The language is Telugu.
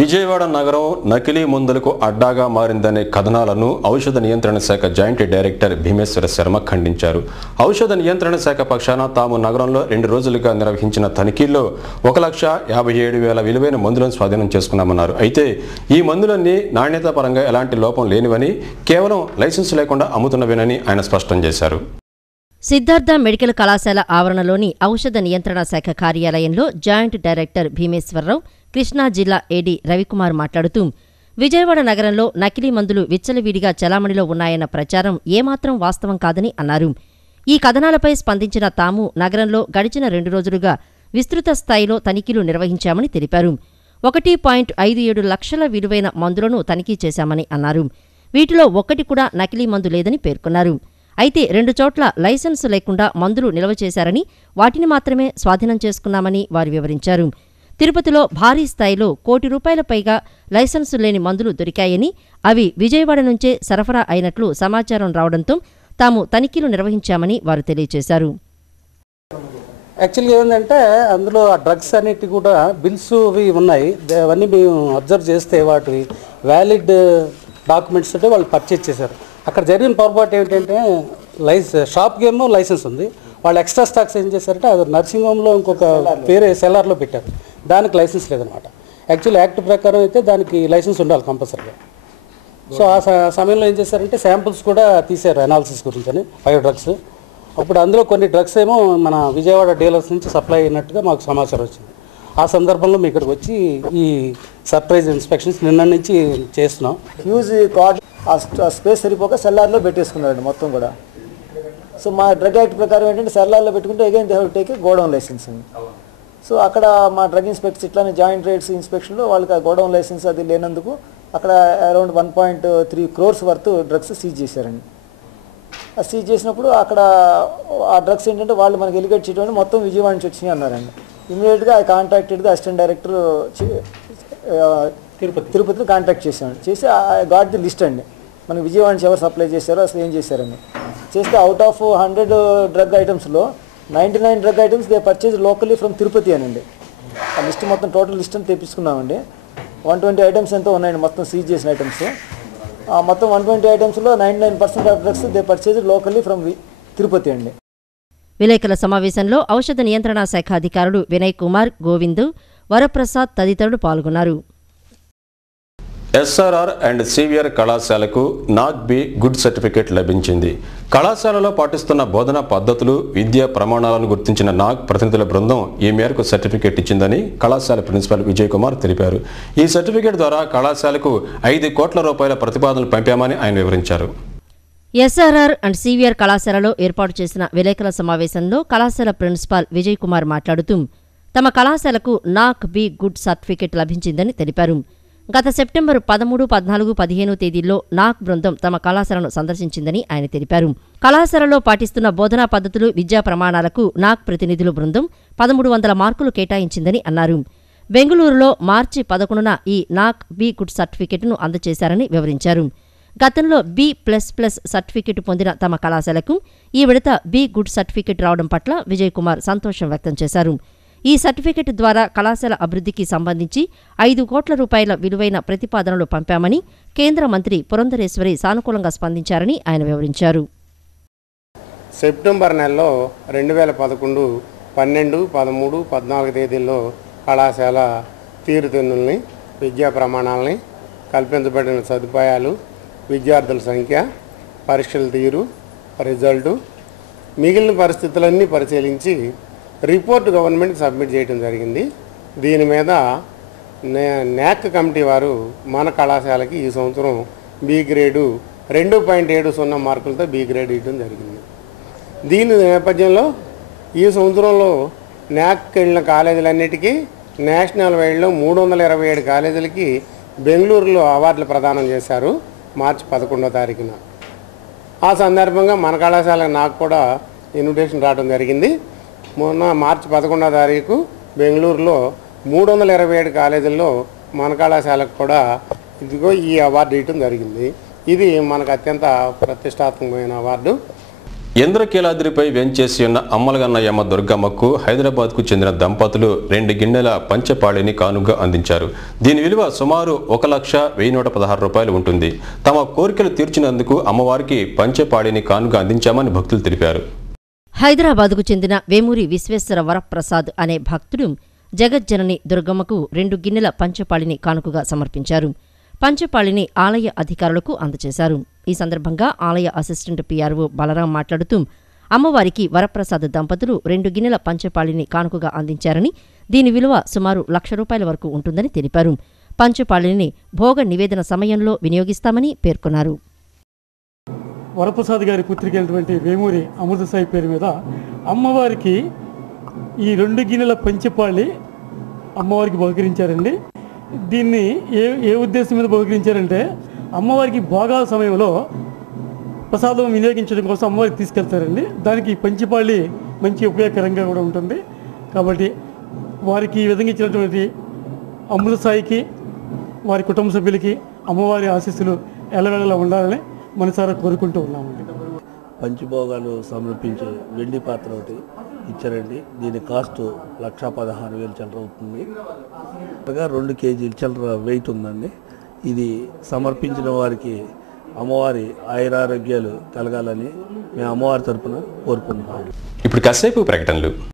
విజయవాడ నగరం నకిలీ మందులకు అడ్డాగా మారిందనే కథనాలను ఔషధ నియంత్రణ శాఖ జాయింట్ డైరెక్టర్ భీమేశ్వర శర్మ ఖండించారు. ఔషధ నియంత్రణ శాఖ పక్షాన తాము నగరంలో 2 రోజులుగా నిర్వహించిన తనిఖీల్లో 1,57,000 విలువైన మందులను స్వాధీనం చేసుకున్నామన్నారు. అయితే ఈ మందులన్నీ నాణ్యత పరంగా ఎలాంటి లోపం లేనివని, కేవలం లైసెన్స్ లేకుండా అమ్ముతున్నవేనని ఆయన స్పష్టం చేశారు. సిద్ధార్థ మెడికల్ కళాశాల ఆవరణలోని ఔషధ నియంత్రణ శాఖ కార్యాలయంలో జాయింట్ డైరెక్టర్ భీమేశ్వరరావు, కృష్ణా జిల్లా ఏడీ రవికుమార్ మాట్లాడుతూ, విజయవాడ నగరంలో నకిలీ మందులు విచ్చలవిడిగా చలామణిలో ఉన్నాయన్న ప్రచారం ఏమాత్రం వాస్తవం కాదని అన్నారు. ఈ కథనాలపై స్పందించిన తాము నగరంలో గడిచిన 2 రోజులుగా విస్తృత స్థాయిలో తనిఖీలు నిర్వహించామని తెలిపారు. 1.57 లక్షల విలువైన మందులను తనిఖీ చేశామని అన్నారు. వీటిలో ఒక్కటి కూడా నకిలీ మందు లేదని పేర్కొన్నారు. అయితే 2 చోట్ల లైసెన్సు లేకుండా మందులు నిల్వ చేశారని, వాటిని మాత్రమే స్వాధీనం చేసుకున్నామని వారు వివరించారు. తిరుపతిలో భారీ స్థాయిలో ₹1,00,00,000 పైగా లైసెన్సు లేని మందులు దొరికాయని, అవి విజయవాడ నుంచే సరఫరా అయినట్లు సమాచారం రావడంతో తాము తనిఖీలు నిర్వహించామని వారు తెలియజేశారు. యాక్చువల్గా ఏంటంటే అందులో ఆ డ్రగ్స్ అన్నిటి కూడా బిల్స్ అవి ఉన్నాయి. అవన్నీ మేము అబ్జర్వ్ చేస్తే వాటి వ్యాలిడ్ డాక్యుమెంట్స్ అంటే వాళ్ళు పర్చేజ్ చేశారు. అక్కడ జరిగిన పొరపాటు ఏంటంటే షాప్కి ఏమో లైసెన్స్ ఉంది, వాళ్ళు ఎక్స్ట్రా స్టాక్స్ ఏం చేశారంటే అది నర్సింగ్ హోమ్లో ఇంకొక వేరే సెల్లార్లో పెట్టారు. దానికి లైసెన్స్ లేదనమాట. యాక్చువల్ యాక్ట్ ప్రకారం అయితే దానికి లైసెన్స్ ఉండాలి కంపల్సరీగా. సో ఆ సమయంలో ఏం చేశారంటే శాంపుల్స్ కూడా తీశారు అనాలిసిస్ గురించి అని 5 డ్రగ్స్. అప్పుడు అందులో కొన్ని డ్రగ్స్ ఏమో మన విజయవాడ డీలర్స్ నుంచి సప్లై అయినట్టుగా మాకు సమాచారం వచ్చింది. ఆ సందర్భంలో మీ ఇక్కడికి వచ్చి ఈ సర్ప్రైజ్ ఇన్స్పెక్షన్స్ నిన్న నుంచి చేస్తున్నాం. హ్యూజ్ కార్డ్ ఆ స్పేస్ సరిపోక సెల్లార్లో పెట్టేసుకున్నారండి మొత్తం కూడా. సో మా డ్రగ్ యాక్ట్ ప్రకారం ఏంటంటే సెల్లార్లో పెట్టుకుంటే again they have take godown license అండి. సో అక్కడ మా డ్రగ్ ఇన్స్పెక్టర్స్ ఇట్లానే జాయింట్ రేట్స్ ఇన్స్పెక్షన్లో వాళ్ళకి ఆ గోడౌన్ లైసెన్స్ అది లేనందుకు అక్కడ around 1.3 crores worth drugs seize చేశారండి. ఆ సీజ్ చేసినప్పుడు అక్కడ ఆ డ్రగ్స్ ఏంటంటే వాళ్ళు మనకి ఎలిగేట్ చేయడం మొత్తం విజయవాడ నుంచి వచ్చినాయి అన్నారండి. ఇమీడియట్గా I contacted the assistant director తిరుపతిలో కాంటాక్ట్ చేసి ఐ గాట్ ది లిస్ట్ అండి. మనకి విజయవాడ నుంచి ఎవరు సప్లై చేశారో అసలు ఏం చేశారని చేస్తే అవుట్ ఆఫ్ 100 డ్రగ్ ఐటమ్స్లో 99 drug items they purchase locally from Tirupati అనండి. ఆ లిస్ట్ మొత్తం టోటల్ లిస్ట్ అని తెప్పించుకున్నామండి. 120 ఐటమ్స్ ఎంతో ఉన్నాయండి మొత్తం సీజ్ చేసిన ఐటమ్స్. మొత్తం 120 ఐటమ్స్లో 99% of drugs they purchase locally from Tirupati అండి. విలేకరుల సమావేశంలో ఔషధ నియంత్రణ శాఖ అధికారులు వినయ్ కుమార్, గోవింద్, వరప్రసాద్ తదితరులు పాల్గొన్నారు. ఎస్ఆర్ఆర్ అండ్ సివిఆర్ కళాశాలకు నాక్-బి గుడ్ సర్టిఫికేట్ లభించింది. కళాశాలలో పాటిస్తున్న బోధనా పద్ధతులు, విద్యా ప్రమాణాలను గుర్తించిన నాక్ ప్రతినిధుల బృందం ఈ మేరకు సర్టిఫికేట్ ఇచ్చిందని కళాశాల ప్రిన్సిపల్ విజయ్ కుమార్ తెలిపారు. ఈ సర్టిఫికేట్ ద్వారా కళాశాలకు ₹5 కోట్ల ప్రతిపాదనలు పంపామని ఆయన వివరించారు. ఎస్ఆర్ఆర్ అండ్ సివిఆర్ కళాశాలలో ఏర్పాటు చేసిన విలేకరుల సమావేశంలో కళాశాల ప్రిన్సిపాల్ విజయ్ కుమార్ మాట్లాడుతూ, తమ కళాశాలకు నాక్-బి గుడ్ సర్టిఫికేట్ లభించిందని తెలిపారు. గత సెప్టెంబర్ 13, 14, 15 తేదీల్లో నాక్ బృందం తమ కళాశాలను సందర్శించిందని ఆయన తెలిపారు. కళాశాలలో పాటిస్తున్న బోధనా పద్ధతులు, విద్యా ప్రమాణాలకు నాక్ ప్రతినిధుల బృందం 1300 మార్కులు కేటాయించిందని అన్నారు. బెంగళూరులో మార్చి 11న ఈ నాక్-బి గుడ్ సర్టిఫికేట్ను అందజేశారని వివరించారు. గతంలో B++ సర్టిఫికేట్ పొందిన తమ కళాశాలకు ఈ విడత బి గుడ్ సర్టిఫికేట్ రావడం పట్ల విజయ్ కుమార్ సంతోషం వ్యక్తం చేశారు. ఈ సర్టిఫికేట్ ద్వారా కళాశాల అభివృద్ధికి సంబంధించి ₹5 కోట్ల విలువైన ప్రతిపాదనలు పంపామని కేంద్ర మంత్రి పురంధరేశ్వరి సానుకూలంగా స్పందించారని ఆయన వివరించారు. సెప్టెంబర్ నెలలో 2011, 12, 13, 14 తేదీల్లో కళాశాల తీరుతెన్నుల్ని, విద్యా ప్రమాణాలని, కల్పించబడిన సదుపాయాలు, విద్యార్థుల సంఖ్య, పరీక్షల తీరు, రిజల్టు, మిగిలిన పరిస్థితులన్నీ పరిశీలించి రిపోర్ట్ గవర్నమెంట్కి సబ్మిట్ చేయడం జరిగింది. దీని మీద నాక్ కమిటీ వారు మన కళాశాలకి ఈ సంవత్సరం బి గ్రేడు 2.70 మార్కులతో బి గ్రేడ్ ఇవ్వడం జరిగింది. దీని నేపథ్యంలో ఈ సంవత్సరంలో నాక్కి వెళ్ళిన కాలేజీలన్నిటికీ నేషనల్ వైడ్లో 327 కాలేజీలకి బెంగళూరులో అవార్డులు ప్రదానం చేశారు మార్చి 11వ తారీఖున. ఆ సందర్భంగా మన కళాశాలకు నాకు కూడా ఇన్విటేషన్ రావడం జరిగింది. మొన్న మార్చి 11వ తారీఖు బెంగళూరులో 327 కాలేజీల్లో మన కళాశాలకు కూడా ఈ అవార్డు ఇవ్వడం జరిగింది. ఇది మనకు అత్యంత ప్రతిష్టాత్మకమైన అవార్డు. ఇంద్రకీలాద్రిపై వెంచేసి ఉన్న అమ్మలగన్నయమ్మ దుర్గమ్మకు హైదరాబాద్కు చెందిన దంపతులు 2 గిన్నెల పంచపాళిని కానుగా అందించారు. దీని విలువ సుమారు 1,11,16 రూపాయలు ఉంటుంది. తమ కోరికలు తీర్చినందుకు అమ్మవారికి పంచపాళిని కానుగా అందించామని భక్తులు తెలిపారు. హైదరాబాద్కు చెందిన వేమూరి విశ్వేశ్వర వరప్రసాద్ అనే భక్తుడు జగజ్జనని దుర్గమ్మకు 2 గిన్నెల పంచపాళిని కానుకగా సమర్పించారు. పంచపాళిని ఆలయ అధికారులకు అందజేశారు. ఈ సందర్భంగా ఆలయ అసిస్టెంట్ PRO బలరాం మాట్లాడుతూ అమ్మవారికి వరప్రసాద్ దంపతులు 2 గిన్నెల పంచపాళిని కానుకగా అందించారని, దీని విలువ సుమారు ₹1,00,000 వరకు ఉంటుందని తెలిపారు. పంచపాళిని భోగ నివేదన సమయంలో వినియోగిస్తామని పేర్కొన్నారు. వరప్రసాద్ గారి పుత్రికైనటువంటి వేమూరి అమృతసాయి పేరు మీద అమ్మవారికి ఈ 2 గిన్నెల పంచపాళి అమ్మవారికి బహుకరించారండి. దీన్ని ఏ ఉద్దేశం మీద బహుకరించారంటే, అమ్మవారికి భోగాల సమయంలో ప్రసాదం వినియోగించడం కోసం అమ్మవారికి తీసుకెళ్తారండి. దానికి పంచపాళి మంచి ఉపయోగకరంగా కూడా ఉంటుంది. కాబట్టి వారికి ఈ విధంగా ఇచ్చినటువంటి అమృతసాయికి, వారి కుటుంబ సభ్యులకి అమ్మవారి ఆశీస్సులు ఎల్లవేళలా ఉండాలని మనసారా కోరుకుంటూ ఉన్నామండి. పంచభోగాలు సమర్పించే వెండి పాత్ర ఒకటి ఇచ్చారండి. దీని కాస్ట్ 1,16,000 చిల్లర అవుతుంది. 2 కేజీల చిల్లర వెయిట్ ఉందండి. ఇది సమర్పించిన వారికి అమ్మవారి ఆయురారోగ్యాలు కలగాలని మేము అమ్మవారి తరపున కోరుకుంటున్నాం. ఇప్పుడు కాసేపు ప్రకటనలు.